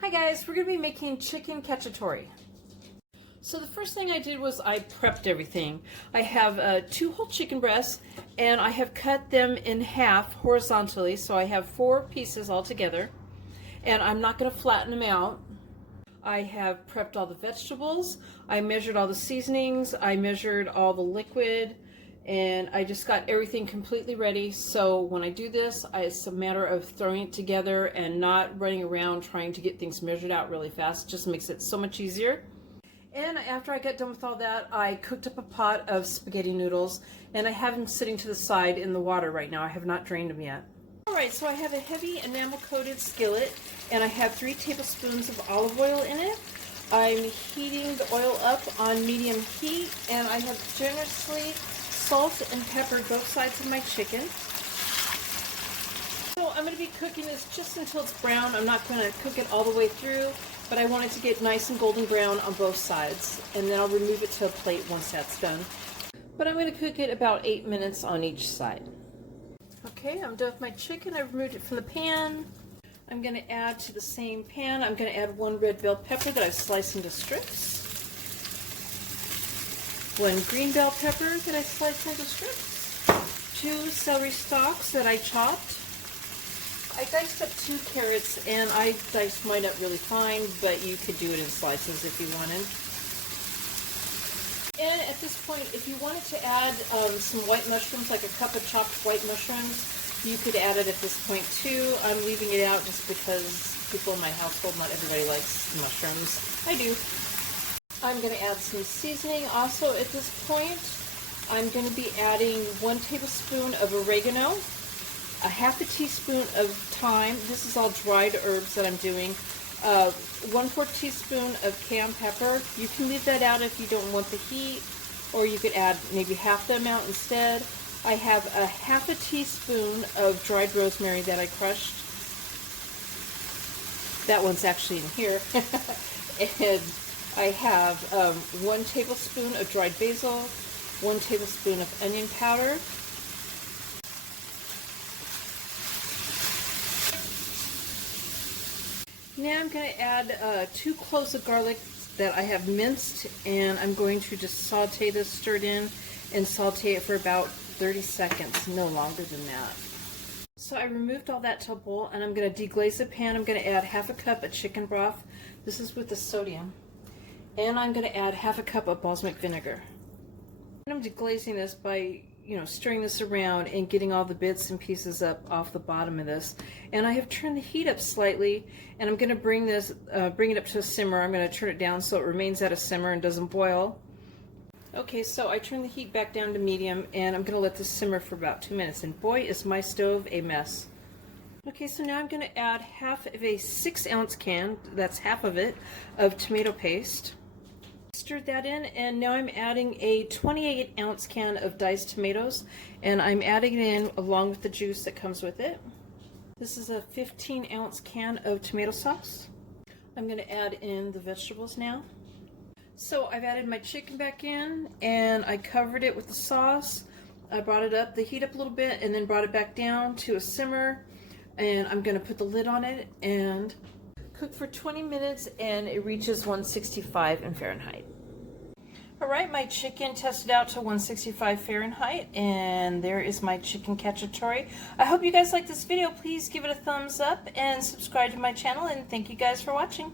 Hi guys, we're going to be making chicken cacciatore. So the first thing I did was I prepped everything. I have 2 whole chicken breasts and I have cut them in half horizontally, so I have 4 pieces all together, and I'm not going to flatten them out. I have prepped all the vegetables, I measured all the seasonings, I measured all the liquid, and I just got everything completely ready. So when I do this, it's a matter of throwing it together and not running around trying to get things measured out really fast. It just makes it so much easier. And after I got done with all that, I cooked up a pot of spaghetti noodles, and I have them sitting to the side in the water right now. I have not drained them yet. Alright, so I have a heavy enamel coated skillet, and I have 3 tablespoons of olive oil in it. I'm heating the oil up on medium heat, and I have generously salt and peppered both sides of my chicken. So I'm going to be cooking this just until it's brown. I'm not going to cook it all the way through, but I want it to get nice and golden brown on both sides, and then I'll remove it to a plate once that's done. But I'm going to cook it about 8 minutes on each side. Okay, I'm done with my chicken. I've removed it from the pan. I'm going to add to the same pan, I'm going to add 1 red bell pepper that I've sliced into strips. 1 green bell pepper that I sliced into strips. 2 celery stalks that I chopped. I diced up 2 carrots, and I diced mine up really fine, but you could do it in slices if you wanted. And at this point, if you wanted to add some white mushrooms, like a cup of chopped white mushrooms, you could add it at this point too. I'm leaving it out just because people in my household, not everybody likes mushrooms. I do. I'm going to add some seasoning also at this point. I'm going to be adding 1 tablespoon of oregano, a half a teaspoon of thyme. This is all dried herbs that I'm doing. 1/4 teaspoon of cayenne pepper. You can leave that out if you don't want the heat, or you could add maybe half the amount instead. I have a half a teaspoon of dried rosemary that I crushed. That one's actually in here. And I have 1 tablespoon of dried basil, 1 tablespoon of onion powder, now I'm going to add 2 cloves of garlic that I have minced, and I'm going to just saute this, stir it in, and saute it for about 30 seconds, no longer than that. So I removed all that to a bowl, and I'm going to deglaze the pan. I'm going to add half a cup of chicken broth. This is with the sodium. And I'm going to add half a cup of balsamic vinegar. And I'm deglazing this by stirring this around and getting all the bits and pieces up off the bottom of this. And I have turned the heat up slightly, and I'm going to bring it up to a simmer. I'm going to turn it down so it remains at a simmer and doesn't boil. Okay, so I turned the heat back down to medium, and I'm going to let this simmer for about 2 minutes, and boy is my stove a mess. Okay, so now I'm going to add half of a 6-ounce can, that's half of it, of tomato paste. Stirred that in, and now I'm adding a 28-ounce can of diced tomatoes, and I'm adding it in along with the juice that comes with it. This is a 15-ounce can of tomato sauce. I'm going to add in the vegetables now. So I've added my chicken back in, and I covered it with the sauce. I brought it up, the heat up a little bit, and then brought it back down to a simmer, and I'm going to put the lid on it and cook for 20 minutes, and it reaches 165 in Fahrenheit. Alright, my chicken tested out to 165 Fahrenheit, and there is my chicken cacciatore. I hope you guys like this video. Please give it a thumbs up and subscribe to my channel, and thank you guys for watching.